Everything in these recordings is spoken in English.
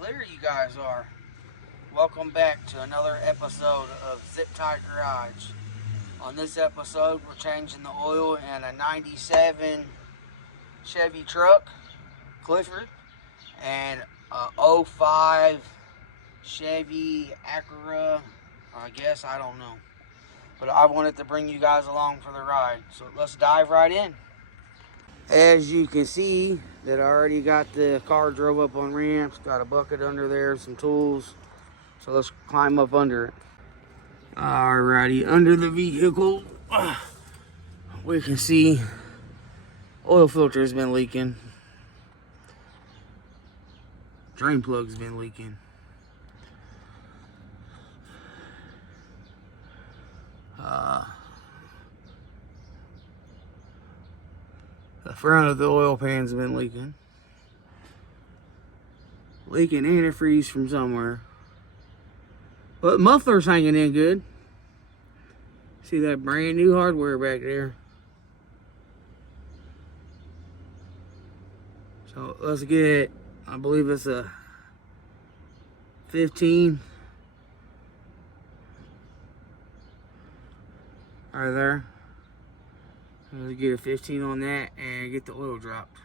there you guys are. Welcome back to another episode of Zip Tight Garage. On this episode, we're changing the oil in a 97 Chevy truck, Clifford, and a '05 Chevy Acura, I don't know. But I wanted to bring you guys along for the ride. So let's dive right in. As you can see, that I already got the car drove up on ramps, got a bucket under there, some tools. So let's climb up under it. Alrighty, under the vehicle, we can see oil filter has been leaking. Drain plug's been leaking. The front of the oil pan's been leaking. Leaking antifreeze from somewhere. But muffler's hanging in good. See that brand new hardware back there. So let's get, I believe it's a 15. Right there. Let's get a 15 on that and get the oil dropped.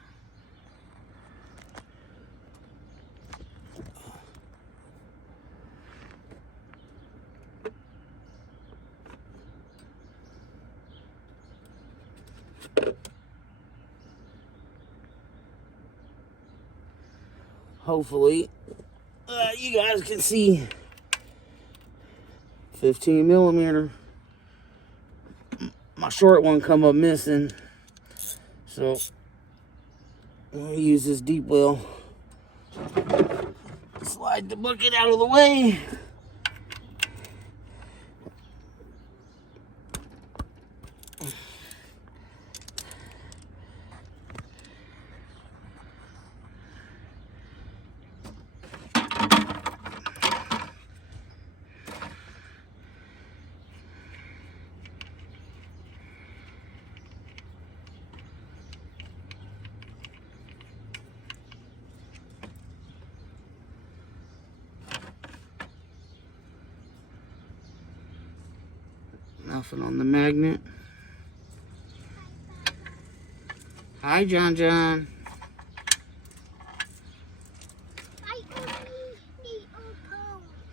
Hopefully, you guys can see 15 millimeter. My short one come up missing, so I'm gonna use this deep well. Slide the bucket out of the way. Nothing on the magnet. Hi, John John.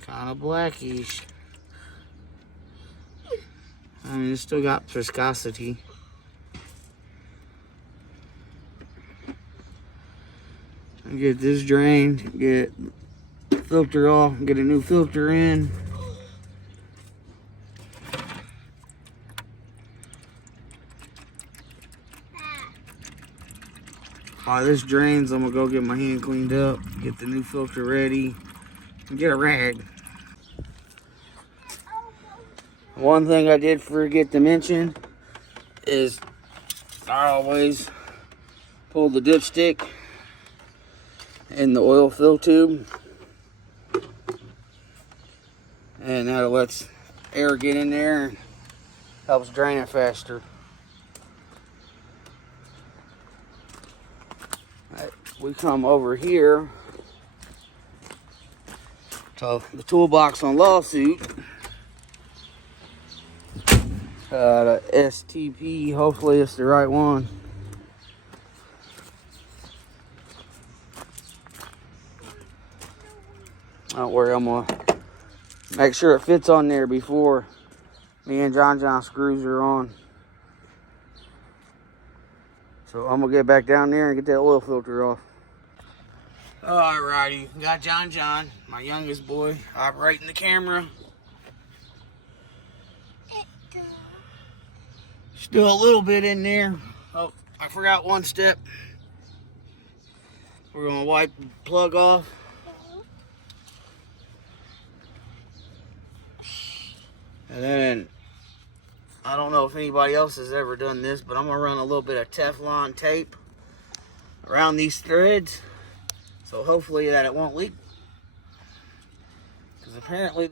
Kind of blackish. I mean, it's still got viscosity. Get this drained, get filter off, get a new filter in. While this drains, I'm gonna go get my hand cleaned up, get the new filter ready, and get a rag. One thing I did forget to mention is I always pull the dipstick in the oil fill tube, and that lets air get in there and helps drain it faster. We come over here to the toolbox on lawsuit. The STP, hopefully it's the right one. Don't worry, I'm gonna make sure it fits on there before me and John John screws are on. So I'm gonna get back down there and get that oil filter off. Alrighty, got John John, my youngest boy, operating the camera. Still a little bit in there. Oh, I forgot one step. We're gonna wipe the plug off. And then, I don't know if anybody else has ever done this, but I'm gonna run a little bit of Teflon tape around these threads. So hopefully that it won't leak. Because apparently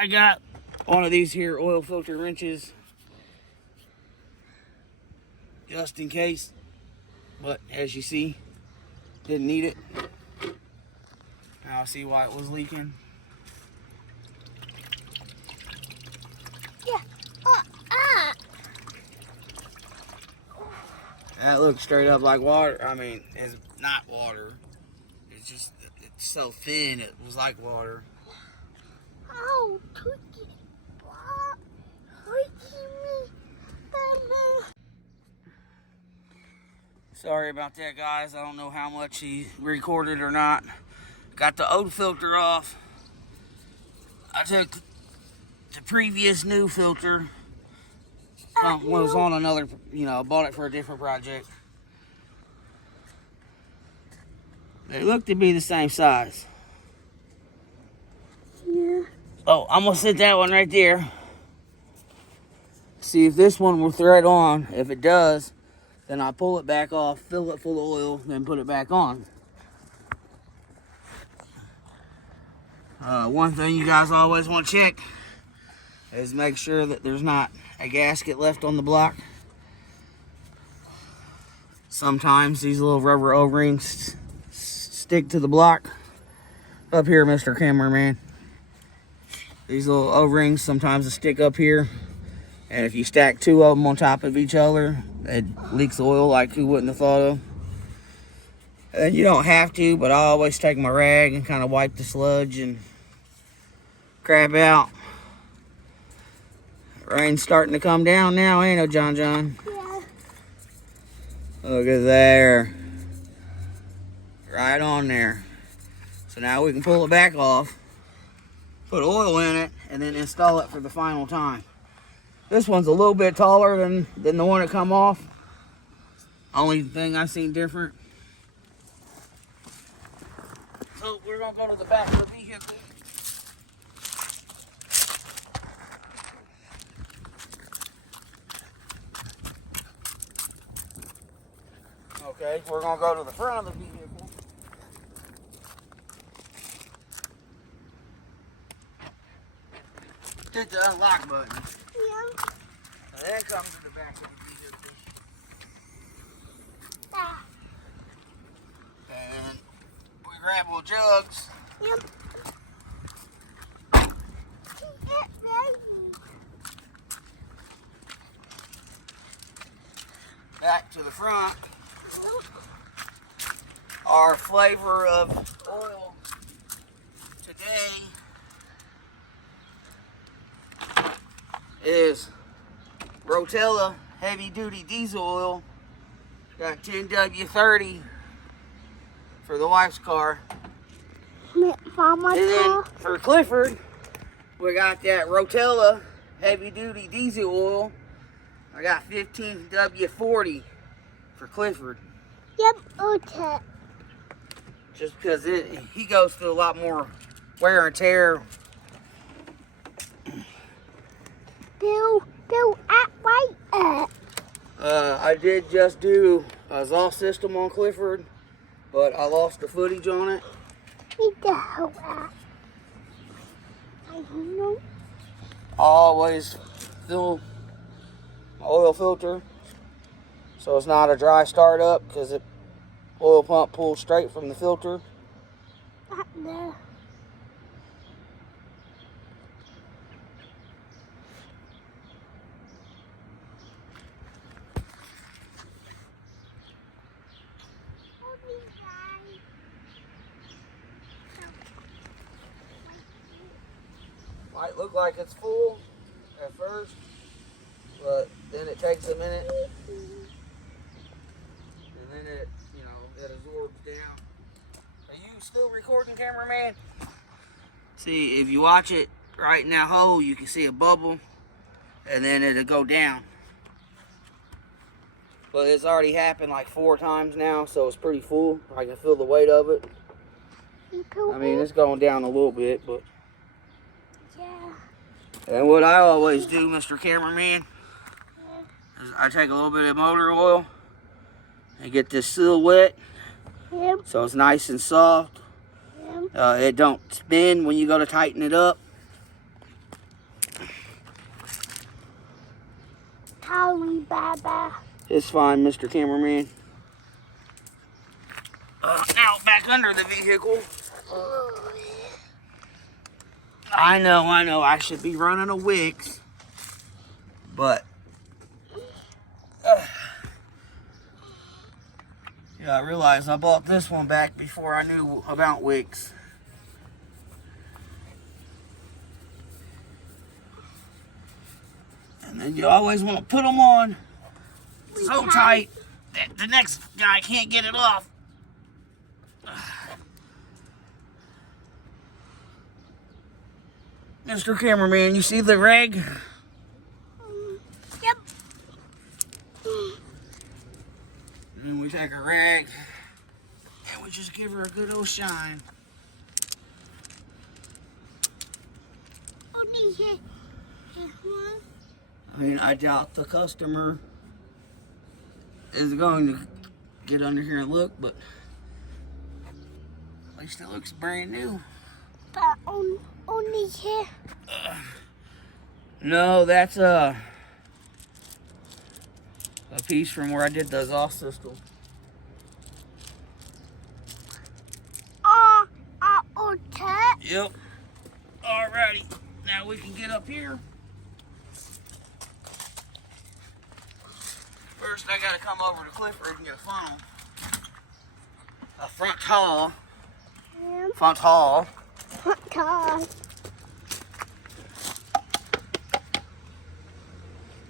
I got one of these here oil filter wrenches just in case, but as you see, didn't need it. Now I see why it was leaking. Yeah. That looks straight up like water. I mean, it's not water. It's just, it's so thin, it was like water. Oh, Cookie. Sorry about that, guys. I don't know how much he recorded or not. Got the old filter off. I took the previous new filter. Was on another, I bought it for a different project. They look to be the same size. Yeah. Oh, I'm gonna sit that one right there. See if this one will thread on. If it does, then I pull it back off, fill it full of oil, then put it back on. One thing you guys always want to check is make sure that there's not a gasket left on the block. Sometimes these little rubber O-rings stick to the block. Up here, Mr. Cameraman. These little O-rings sometimes stick up here. And if you stack two of them on top of each other, it leaks oil like who wouldn't have thought of. And you don't have to, but I always take my rag and kind of wipe the sludge and crap out. Rain's starting to come down now, ain't it, John? Yeah. Look at there. Right on there. So now we can pull it back off, put oil in it, and then install it for the final time. This one's a little bit taller than the one that come off. Only thing I've seen different. So we're gonna go to the back of the vehicle. Okay, we're gonna go to the front of the vehicle. Hit the unlock button. Yeah. And then come to the back of the vehicle. And we grab little jugs. Yep. Back to the front. Our flavor of oil today is Rotella heavy duty diesel oil. Got 10W30 for the wife's car. And then for Clifford, we got that Rotella heavy duty diesel oil. I got 15W40 for Clifford. Yep, okay. Just because he goes through a lot more wear and tear. Bill, right. I did just do a exhaust system on Clifford, but I lost the footage on it. I know. Always fill my oil filter so it's not a dry startup, because the oil pump pulls straight from the filter. Up there. Might look like it's full at first, but then it takes a minute, and then it absorbs down. Are you still recording, cameraman? See, if you watch it right in that hole, you can see a bubble, and then it'll go down. But it's already happened like 4 times now, so it's pretty full. I can feel the weight of it. I mean, it's going down a little bit, but... Yeah. And what I always do, Mr. Cameraman, is I take a little bit of motor oil and get this seal wet, Yep. so it's nice and soft. Yep. It don't spin when you go to tighten it up. Sorry, Baba. It's fine, Mr. Cameraman. Now back under the vehicle. I know. I should be running a Wix, but yeah, I realized I bought this one back before I knew about Wix. And then you always want to put them on so tight that the next guy can't get it off. Mr. Cameraman, you see the rag? Yep. And then we take a rag and we just give her a good old shine. Only here. I mean, I doubt the customer is going to get under here and look, but at least it looks brand new. But only here. No, that's a piece from where I did the exhaust system. Okay. Yep. Alrighty. Now we can get up here. First, I gotta come over to Clifford and get a funnel. A front haul. Yep. Front haul. Okay.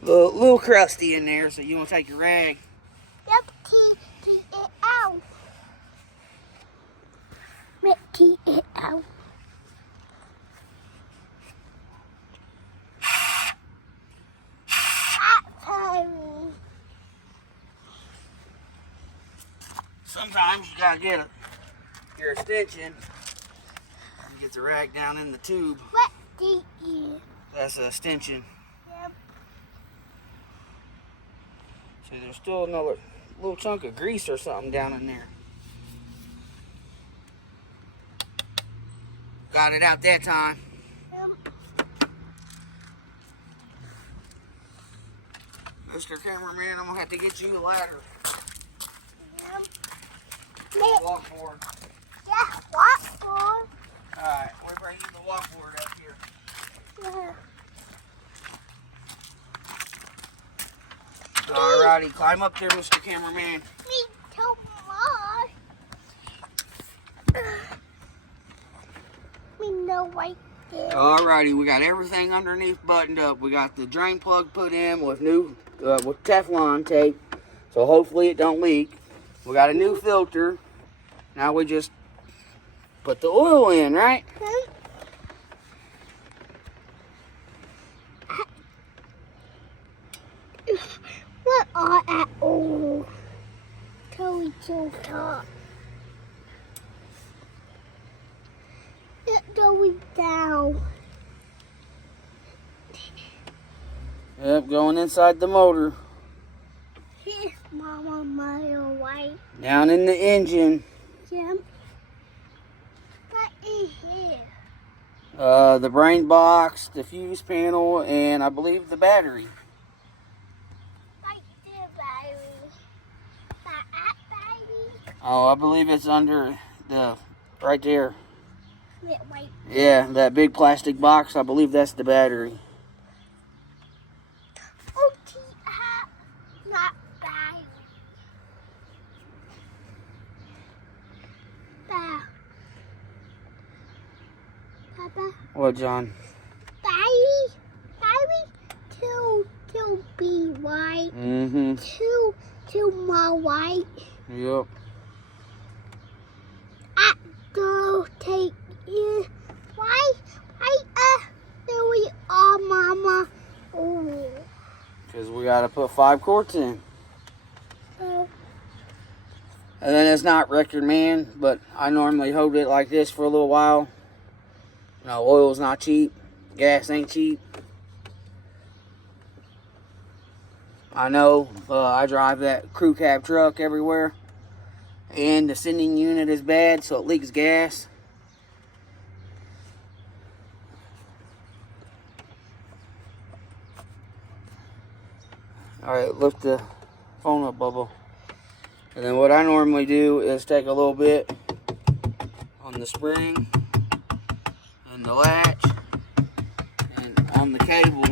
Little crusty in there, so you want to take your rag. Yep. T it out. T it out. Sometimes you gotta get your extension and get the rag down in the tube. What do you? That's an extension. Yep. See, there's still another little chunk of grease or something down in there. Got it out that time. Yep. Mr. Cameraman, I'm gonna have to get you a ladder. Yep. Walkboard. Yeah, walkboard. Alright, we'll bring you the walkboard up here. Yeah. Alrighty, climb up there, Mr. Cameraman. Me too much. Me no right there. Alrighty, we got everything underneath buttoned up. We got the drain plug put in with new with Teflon tape, so hopefully it don't leak. We got a new filter. Now we just put the oil in, right? What are at all? Going to top. It's going down. Yep, going inside the motor. Here's Mama Mile White. Down in the engine. Jim. What is here? The brain box, the fuse panel, and I believe the battery. Right there, baby. That baby. Oh, I believe it's under the, right there. Wait. Yeah, that big plastic box, I believe that's the battery. Not baby. Papa. What, John? Baby. To be white. Mm-hmm. To my white. Yep. I do take you. Why? There we are, Mama. Oh. Because we got to put 5 quarts in. And then it's not Record Man, but I normally hold it like this for a little while. You know, oil's not cheap. Gas ain't cheap. I know I drive that crew cab truck everywhere. And the sending unit is bad, so it leaks gas. Alright, lift the phone up, Bubba. And then what I normally do is take a little bit on the spring and the latch and on the cable.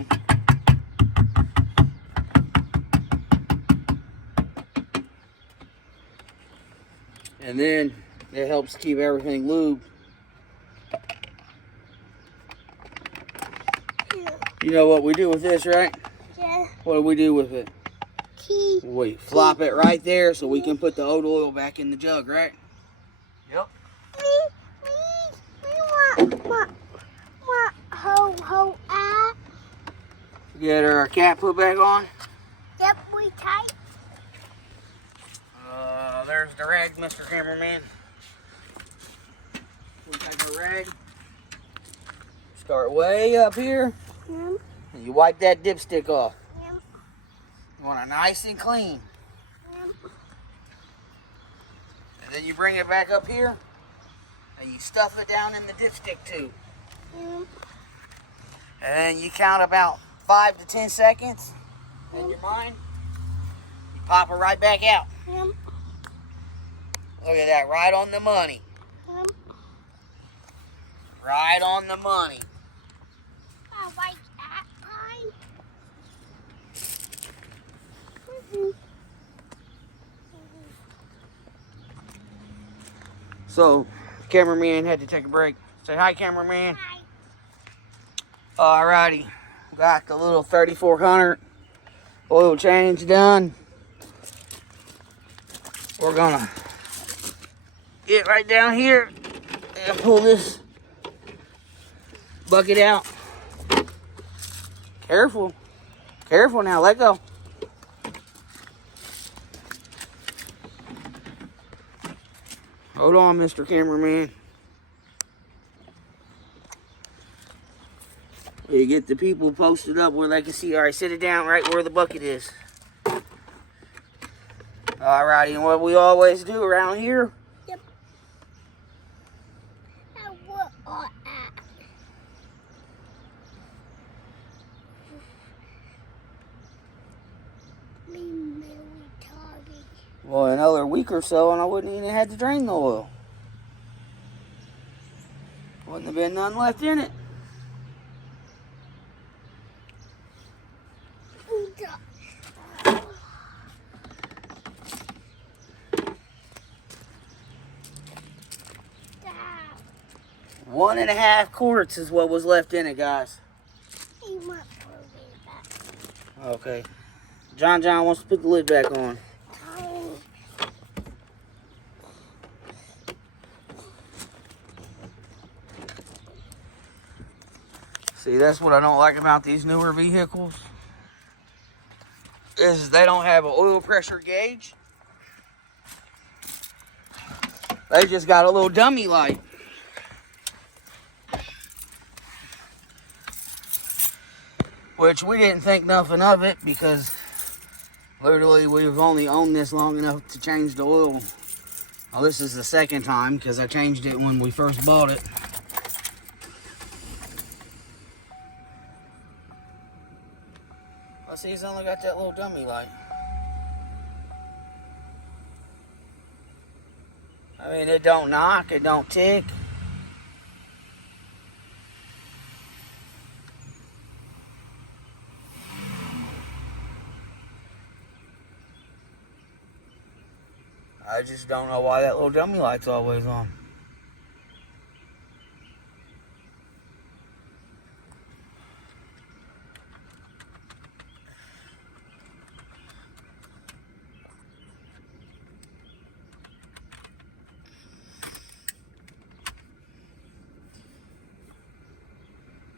And then it helps keep everything lubed. Yeah. You know what we do with this, right? Yeah. What do we do with it? Key. We flop it right there so we can put the old oil back in the jug, right? Yep. We want ho. Get our cap put back on. Yep, we tight. There's the rag, Mr. Cameraman. We take our rag, start way up here, Yep. and you wipe that dipstick off. Yep. You want it nice and clean. Yep. And then you bring it back up here, and you stuff it down in the dipstick tube. Yep. And then you count about 5 to 10 seconds in your mind. You pop it right back out. Yep. Look at that, right on the money. Yep. Right on the money. I like that pie. Mm-hmm. So, cameraman had to take a break. Say hi, cameraman. Hi. Alrighty, got the little 3400 oil change done. We're gonna get right down here and pull this bucket out. Careful, careful now, let go. Hold on, Mr. Cameraman. You get the people posted up where they can see. All right, sit it down right where the bucket is. All righty, and what we always do around here. Yep. And what are at? Me military. Well, another week or so, and I wouldn't even have to drain the oil. Wouldn't have been none left in it. Dad, 1.5 quarts is what was left in it, guys. he might put it back. Okay. John wants to put the lid back on. See, that's what I don't like about these newer vehicles. Is they don't have an oil pressure gauge. They just got a little dummy light. Which we didn't think nothing of it because literally we've only owned this long enough to change the oil. Well, this is the second time because I changed it when we first bought it. I see it's only got that little dummy light. I mean, it don't knock, it don't tick. I just don't know why that little dummy light's always on.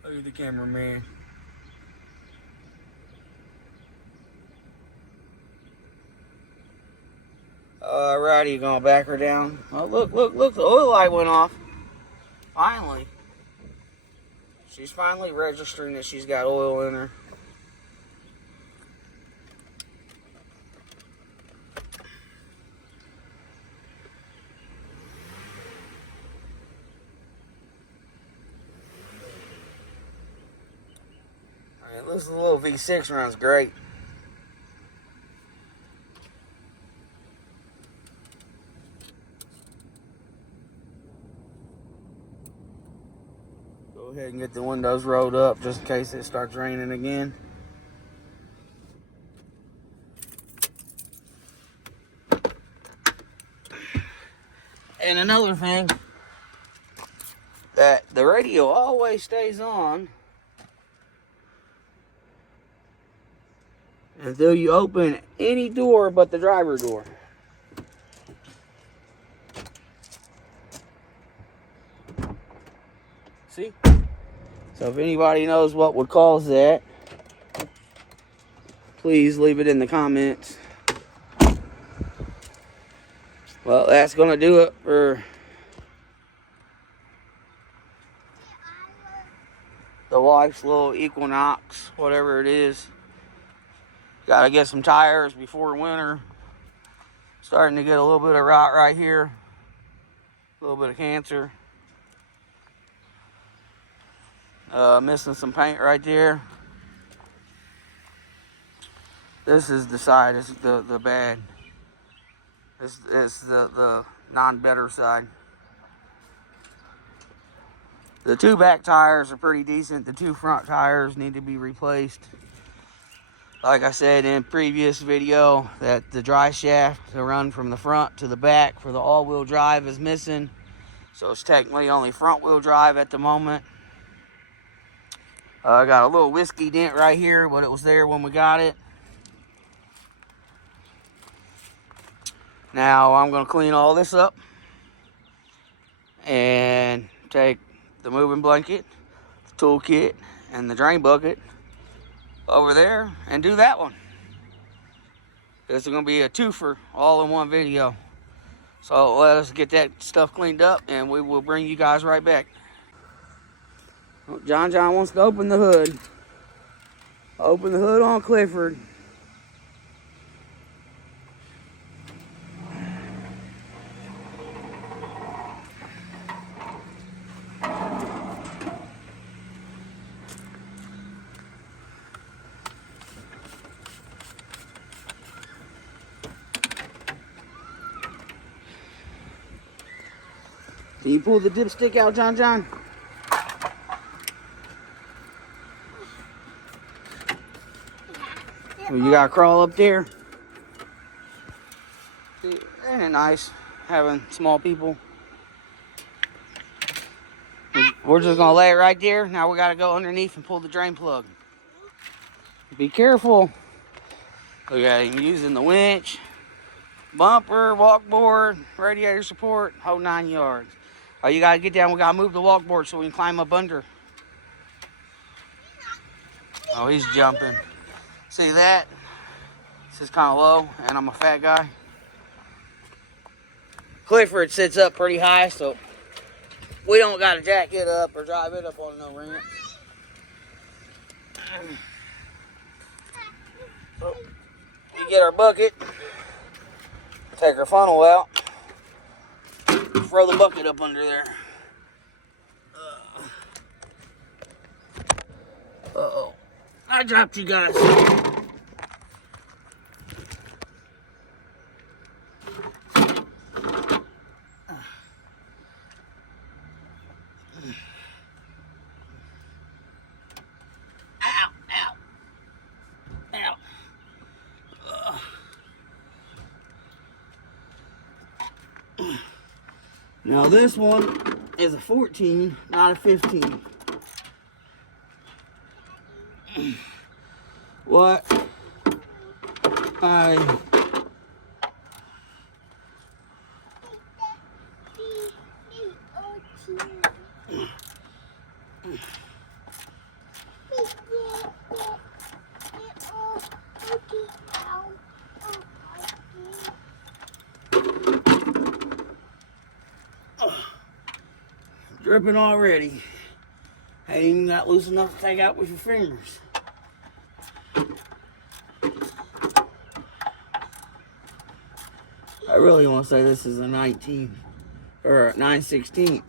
Look at the cameraman. Alrighty, gonna back her down. Oh, look, the oil light went off. Finally. She's finally registering that she's got oil in her. Alright, this little V6 runs great. Go ahead and get the windows rolled up just in case it starts raining again. And another thing, that the radio always stays on until you open any door but the driver door. See? So if anybody knows what would cause that, please leave it in the comments. Well, that's going to do it for the wife's little Equinox, whatever it is. Got to get some tires before winter. Starting to get a little bit of rot right here. A little bit of cancer. Missing some paint right there. This is the side, this is the bad. This is the non-better side. The two back tires are pretty decent. The two front tires need to be replaced. Like I said in previous video, that the dry shaft to run from the front to the back for the all-wheel drive is missing. So it's technically only front-wheel drive at the moment. I got a little whiskey dent right here, but it was there when we got it. Now I'm going to clean all this up and take the moving blanket, the tool kit, and the drain bucket over there and do that one. This is going to be a twofer all in one video. So let us get that stuff cleaned up and we will bring you guys right back. John wants to open the hood. Open the hood on Clifford. Can you pull the dipstick out, John? Well, you gotta crawl up there. See, ain't it nice having small people? We're just gonna lay it right there. Now we gotta go underneath and pull the drain plug. Be careful. Look at him using the winch, bumper, walkboard, radiator support, whole 9 yards. Oh, you gotta get down. We gotta move the walkboard so we can climb up under. Oh, he's jumping. See that? This is kind of low, and I'm a fat guy. Clifford sits up pretty high, so we don't gotta jack it up or drive it up on no ramp. So we get our bucket, take our funnel out, throw the bucket up under there. Uh-oh. I dropped you guys. Now this one is a 14, not a 15. What I dripping already. Ain't even got loose enough to take out with your fingers. I really want to say this is a 19 or a 9/16.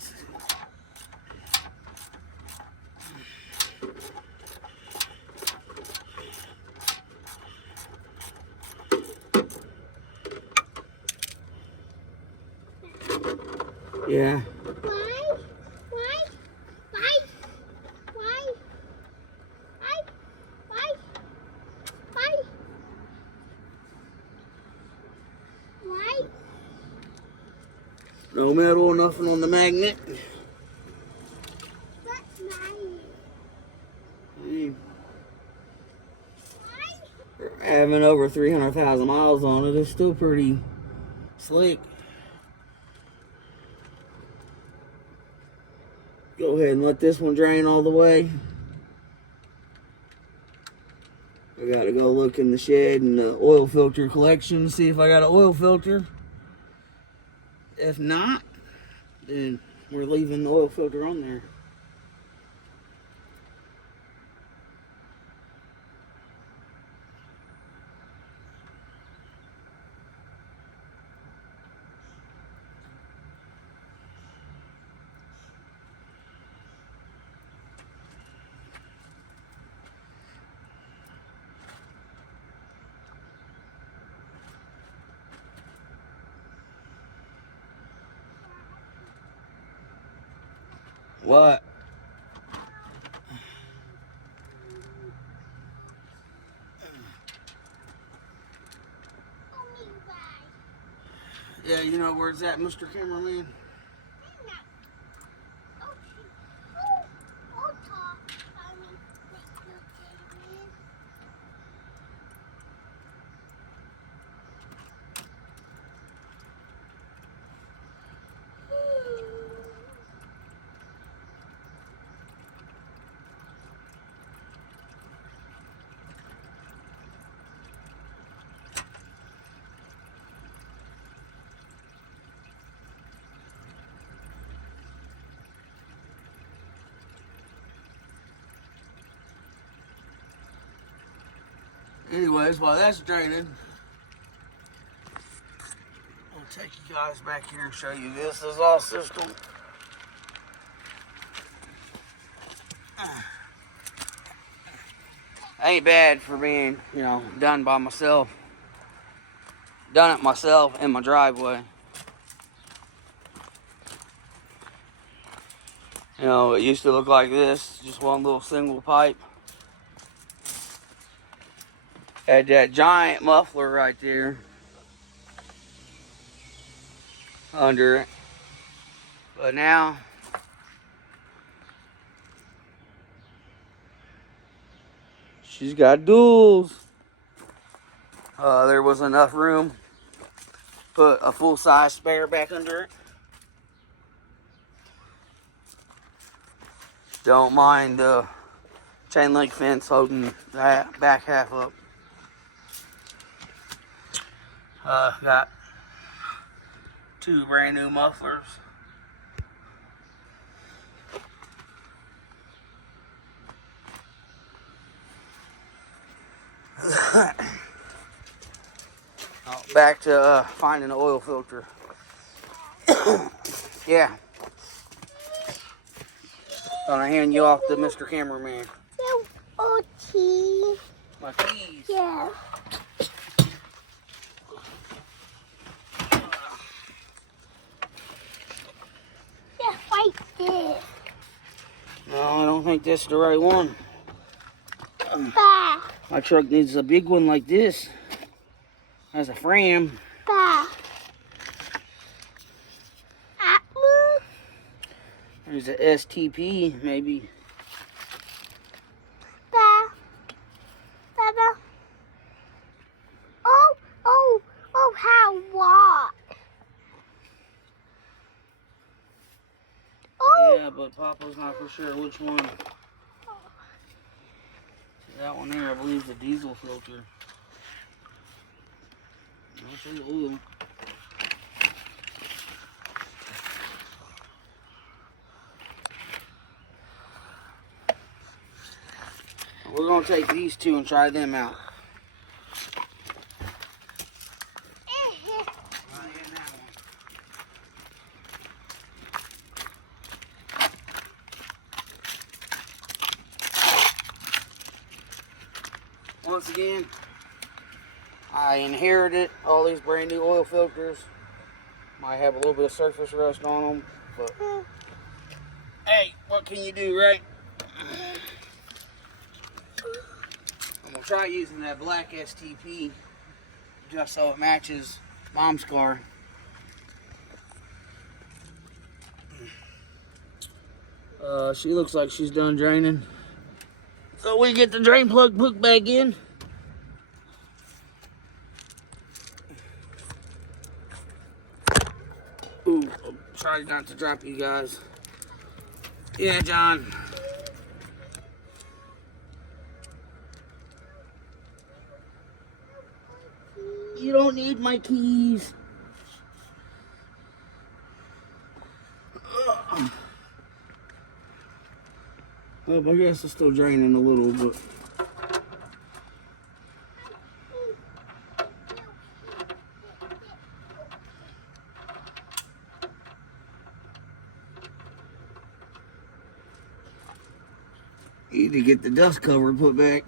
Yeah. No metal, nothing on the magnet. That's mine. See, having over 300,000 miles on it, it's still pretty slick. Go ahead and let this one drain all the way. I gotta go look in the shed and the oil filter collection, see if I got an oil filter. If not, then we're leaving the oil filter on there. What? Yeah, you know where's that, Mr. Cameraman? Anyways, while that's draining, I'll take you guys back here and show you this exhaust system. Ain't bad for being, you know, done by myself. Done it myself in my driveway. You know, it used to look like this, just one little single pipe. Had that giant muffler right there under it. But now, she's got duals. There was enough room. Put a full-size spare back under it. Don't mind the chain link fence holding that back half up. Got 2 brand new mufflers. Back to finding an oil filter. Yeah. Gonna hand you off to Mr. Cameraman. Oh, keys. My keys. Yeah. Yeah, right there. No, I don't think that's the right one. Bah. My truck needs a big one like this. Has a frame. Bah. There's a STP, maybe. Bah. Bah. Oh, how what? Oh. Yeah, but Papa's not for sure which one. That one there, I believe, is a diesel filter. I'll show you oil. We're going to take these 2 and try them out. Once again, I inherited all these brand new oil filters. Might have a little bit of surface rust on them, but hey, what can you do, right? I'm gonna try using that black STP just so it matches Mom's car. She looks like she's done draining. So we get the drain plug put back in. Ooh, I'm trying not to drop you guys. Yeah, John. You don't need my keys. Well, I guess it's still draining a little, but need to get the dust cover put back.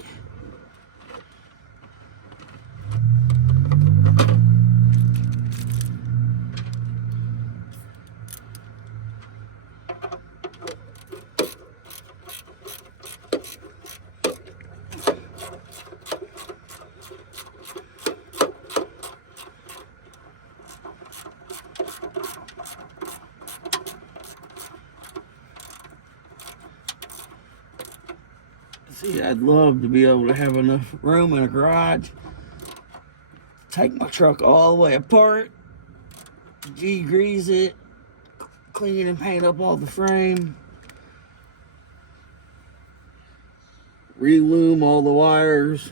See, I'd love to be able to have enough room in a garage. Take my truck all the way apart, degrease it, clean and paint up all the frame, relume all the wires.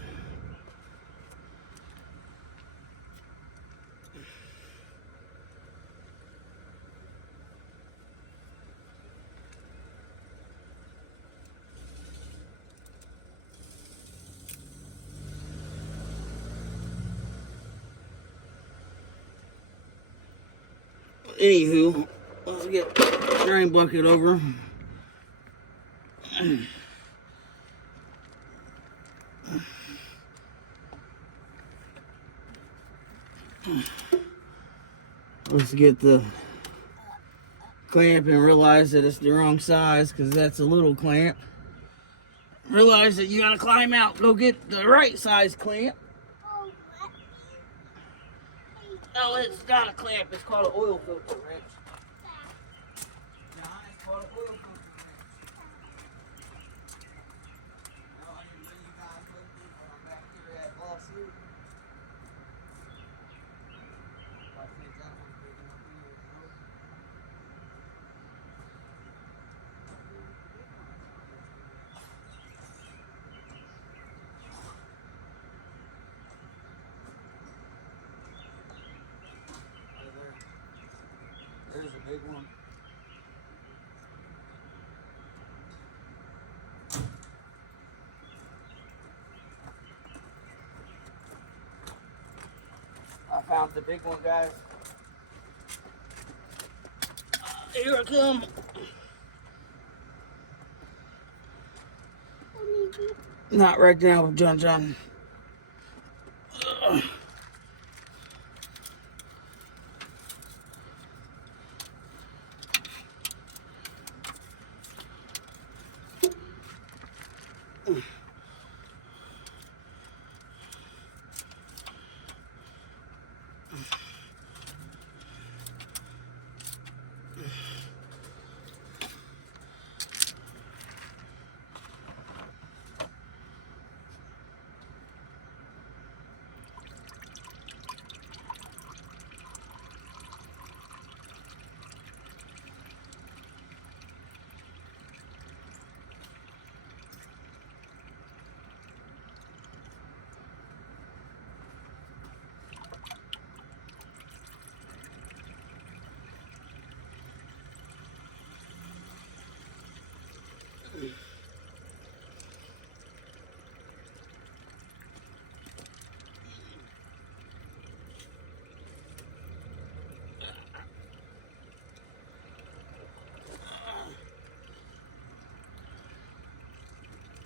Anywho, let's get the drain bucket over. Let's get the clamp and realize that it's the wrong size because that's a little clamp. Realize that you gotta climb out, go get the right size clamp. No, it's not a clamp, it's called an oil filter wrench. John, it's called an oil filter wrench. No, I didn't bring you guys with me when I'm back here at Lawsuit. I think that one's big enough here, you know? Right there. There's a big one. I found the big one, guys. Here I come. Not right now, John.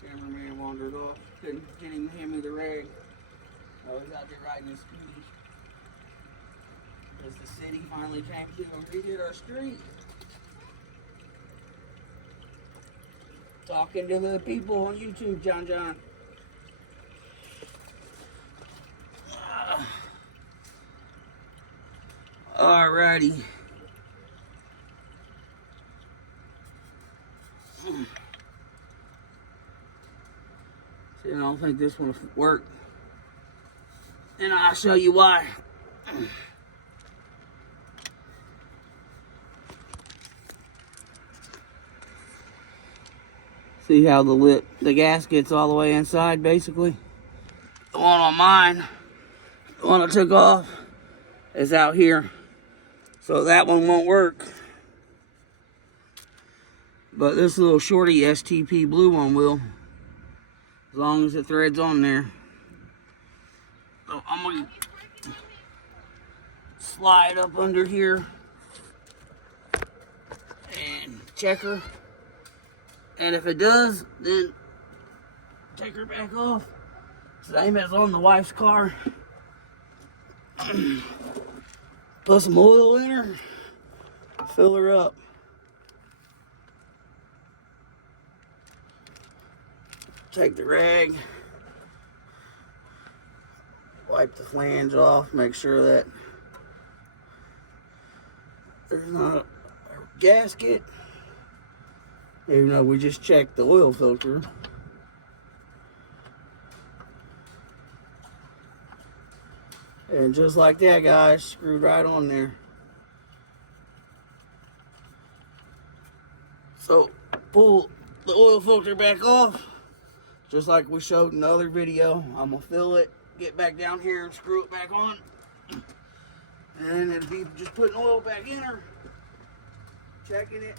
Cameraman wandered off. Didn't even hand me the rag. I was out there riding his scooty. Because the city finally came through and redid our street. Talking to the people on YouTube, John. Alrighty. don't think this one will work. And I'll show you why. See how the gasket's all the way inside, basically? The one on mine, the one I took off, is out here. So that one won't work. But this little shorty STP blue one will, as long as the thread's on there. So I'm gonna slide up under here and check her. And if it does, then take her back off. Same as on the wife's car. Put some oil in her, fill her up. Take the rag, wipe the flange off, make sure that there's not a gasket. Even though we just checked the oil filter. And just like that, guys, screwed right on there. So pull the oil filter back off. Just like we showed in the other video, I'm gonna fill it, get back down here and screw it back on. And it'll be just putting oil back in her, checking it,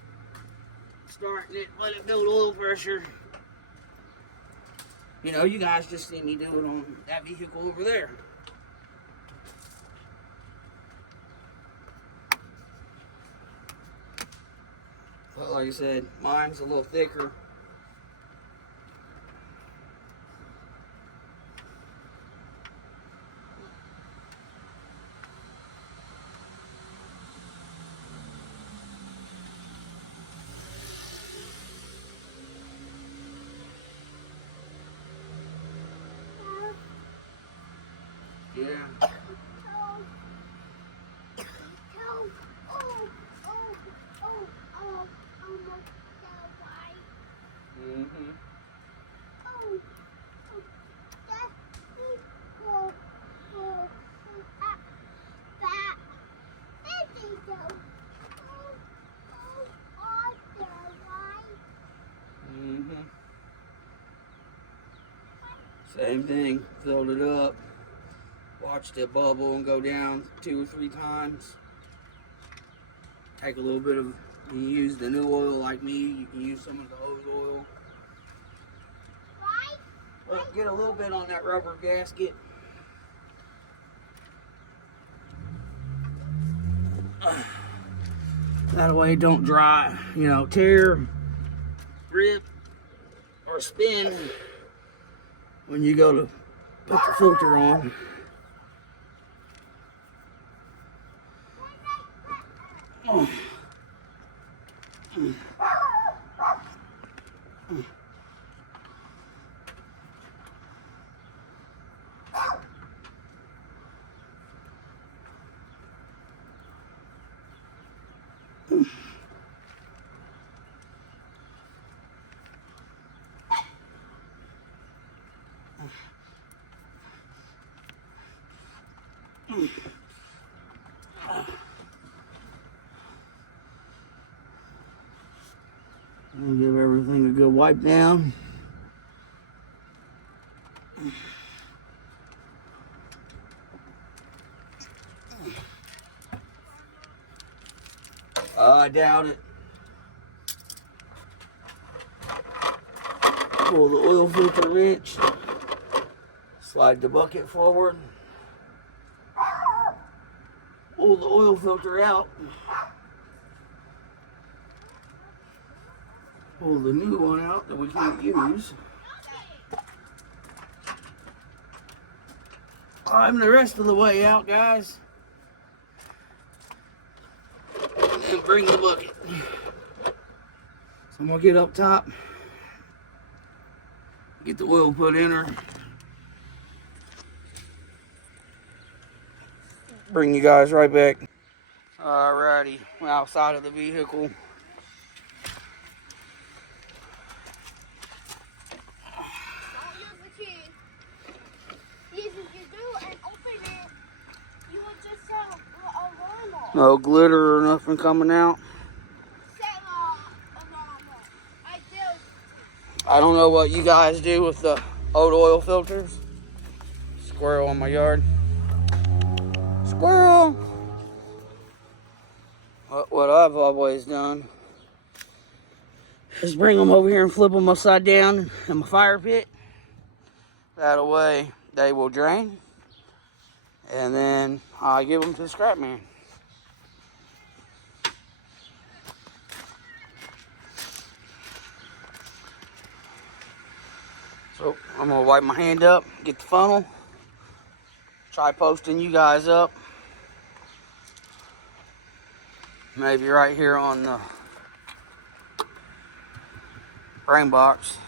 starting it, let it build oil pressure. You know, you guys just see me do it on that vehicle over there. But like I said, mine's a little thicker. Yeah. Mm-hmm. Mm-hmm. Same thing, filled it up, watched it bubble and go down 2 or 3 times. Take a little bit of, you use the new oil like me, you can use some of the hose oil. But get a little bit on that rubber gasket. That way it don't dry, you know, tear, rip, or spin when you go to put the filter on. Oh. I'll give everything a good wipe down. I doubt it. Pull the oil filter wrench. Slide the bucket forward. Pull the oil filter out. Pull the new one out that we can't use. Climb the rest of the way out, guys. And then bring the bucket. So I'm gonna get up top. Get the oil put in her. Bring you guys right back. Alrighty, we're outside of the vehicle. Don't use the keys. No glitter or nothing coming out. I don't know what you guys do with the old oil filters. Squirrel in my yard. Squirrel! What I've always done is bring them over here and flip them upside down in my fire pit. That way they will drain. And then I give them to the scrap man. So I'm gonna wipe my hand up, get the funnel, try posting you guys up. Maybe right here on the brain box.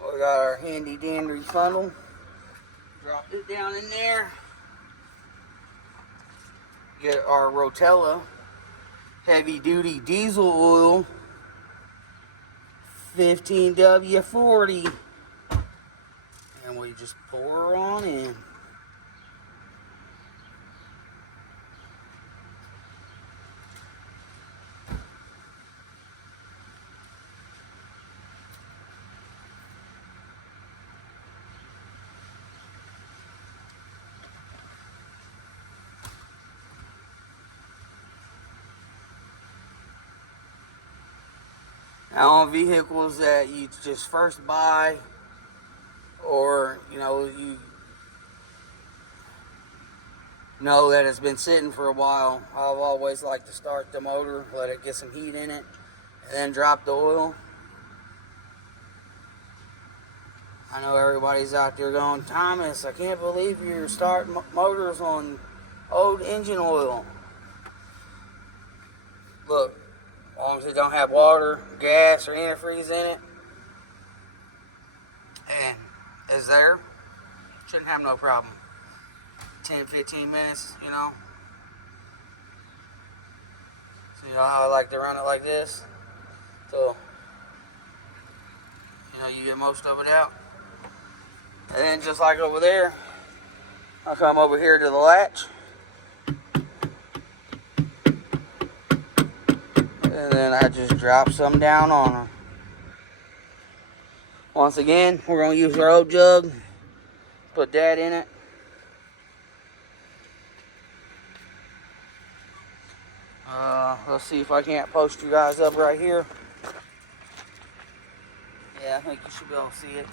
We got our handy dandy funnel. Drop it down in there. Get our Rotella heavy duty diesel oil 15W40, and we just pour her on in. Now on vehicles that you just first buy, or you know that it's been sitting for a while, I've always liked to start the motor, let it get some heat in it, and then drop the oil. I know everybody's out there going, Thomas, I can't believe you're starting motors on old engine oil. Look, as long as it don't have water, gas, or antifreeze in it, and is there, shouldn't have no problem. 10-15 minutes, you know. So you know how I like to run it like this? So, you get most of it out. And then just like over there, I come over here to the latch. And then I just drop some down on her. Once again, we're going to use our old jug. Put that in it. Let's see if I can't post you guys up right here. Yeah, I think you should be able to see it.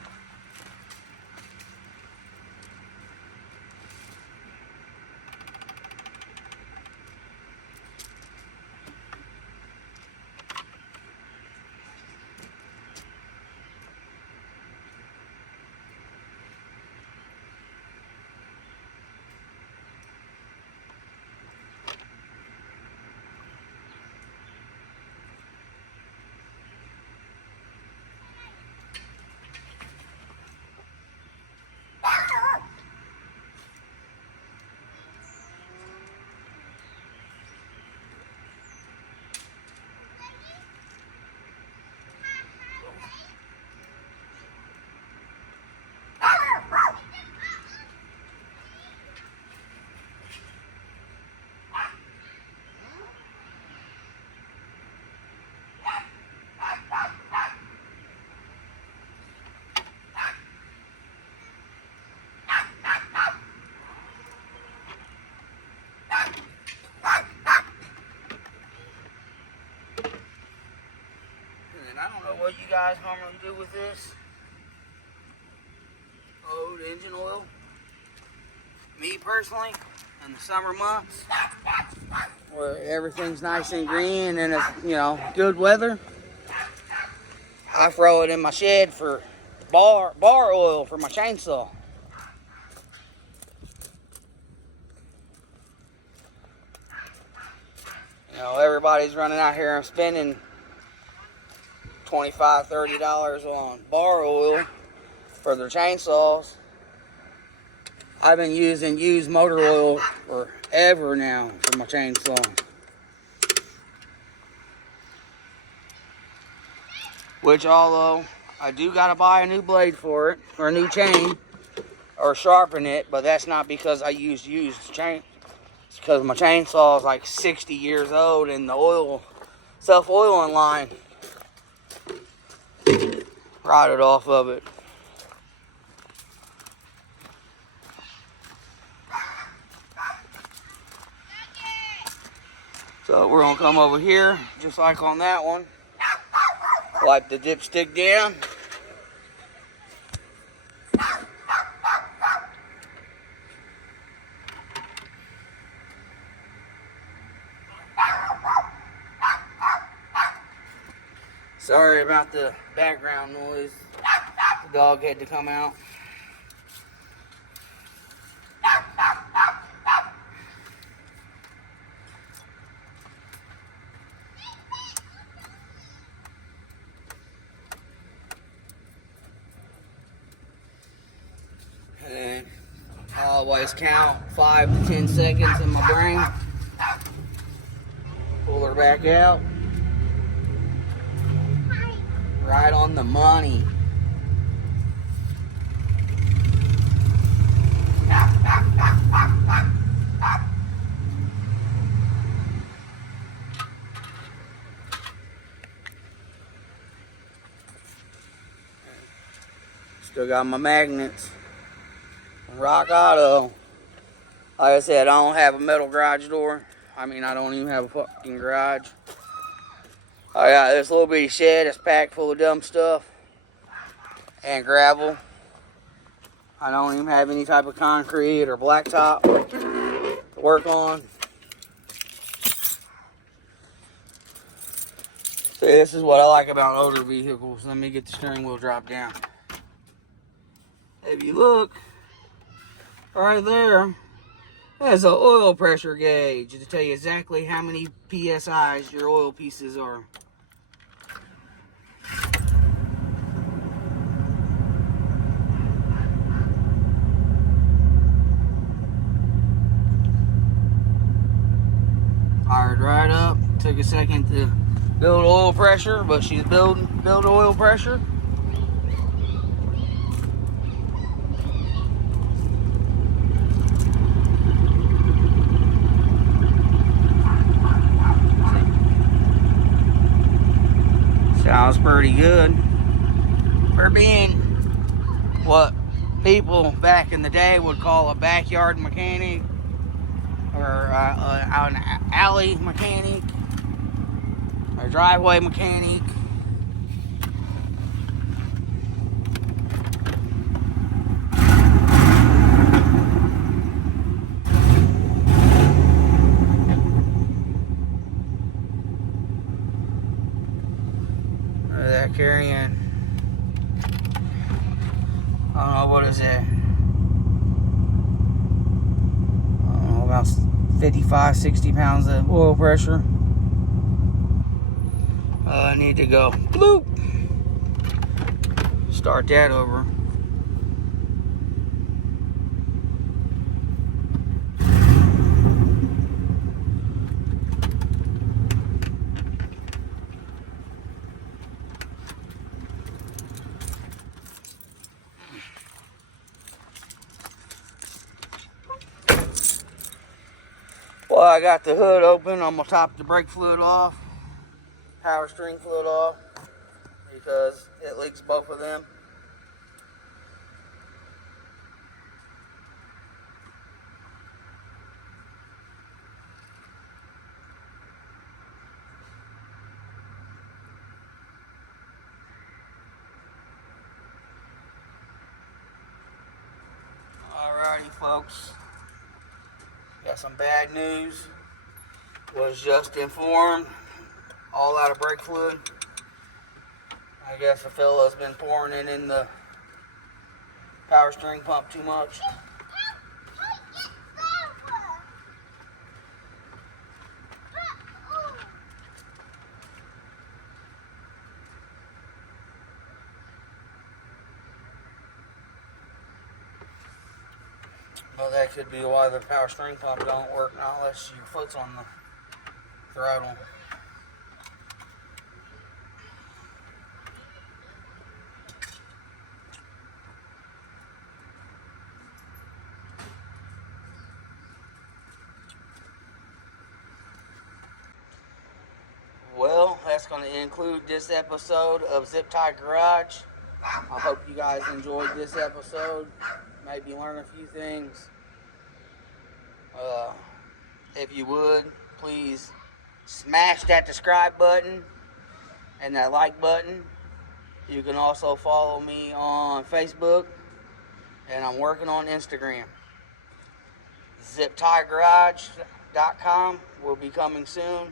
And I don't know what you guys normally do with this old engine oil. Me personally, in the summer months, where everything's nice and green and it's, good weather, I throw it in my shed for bar oil for my chainsaw. Everybody's running out here and spending $25, $30 on bar oil for their chainsaws. I've been using used motor oil forever now for my chainsaw. which although I do gotta buy a new blade for it, or a new chain, or sharpen it, but that's not because I used chain. It's because my chainsaw is like 60 years old and the self-oiling line rotted off of it. So we're gonna come over here, just like on that one. Wipe the dipstick down. Sorry about the background noise. The dog had to come out. And I always count 5 to 10 seconds in my brain. Pull her back out. Right on the money. Still got my magnets. Rock Auto. Like I said, I don't have a metal garage door. I mean, I don't even have a fucking garage. I got this little bitty shed that's packed full of dumb stuff and gravel. I don't even have any type of concrete or blacktop to work on. See, this is what I like about older vehicles. Let me get the steering wheel dropped down. If you look, right there, there's an oil pressure gauge to tell you exactly how many PSIs your oil pieces are. Fired right up. Took a second to build oil pressure, but she's built oil pressure. Sounds pretty good for being what people back in the day would call a backyard mechanic or an alley mechanic or driveway mechanic. That carrying, I don't know, what is it? I don't know, about 55, 60 pounds of oil pressure. I need to go bloop. Start that over. Well, I got the hood open. I'm gonna top the brake fluid off, power steering fluid off, because it leaks both of them. Alrighty, folks. Got some bad news. Was just informed. All out of brake fluid. I guess the fella's been pouring it in the power steering pump too much. Well, that could be why the power steering pump don't work, not unless your foot's on the throttle. that's going to include this episode of Zip Tie Garage. I hope you guys enjoyed this episode. Maybe learn a few things. If you would, please smash that subscribe button and that like button. You can also follow me on Facebook, and I'm working on Instagram. ZipTieGarage.com will be coming soon.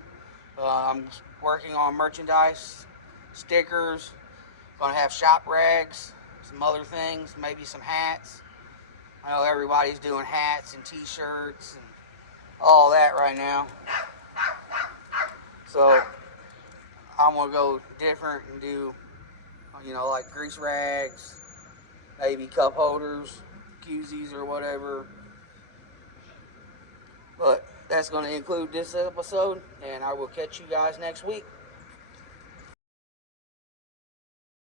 I'm working on merchandise, stickers, gonna have shop rags, some other things, maybe some hats. I know everybody's doing hats and t-shirts and all that right now. So I'm gonna go different and do, like grease rags, maybe cup holders, koozies or whatever. But that's going to include this episode, and I will catch you guys next week.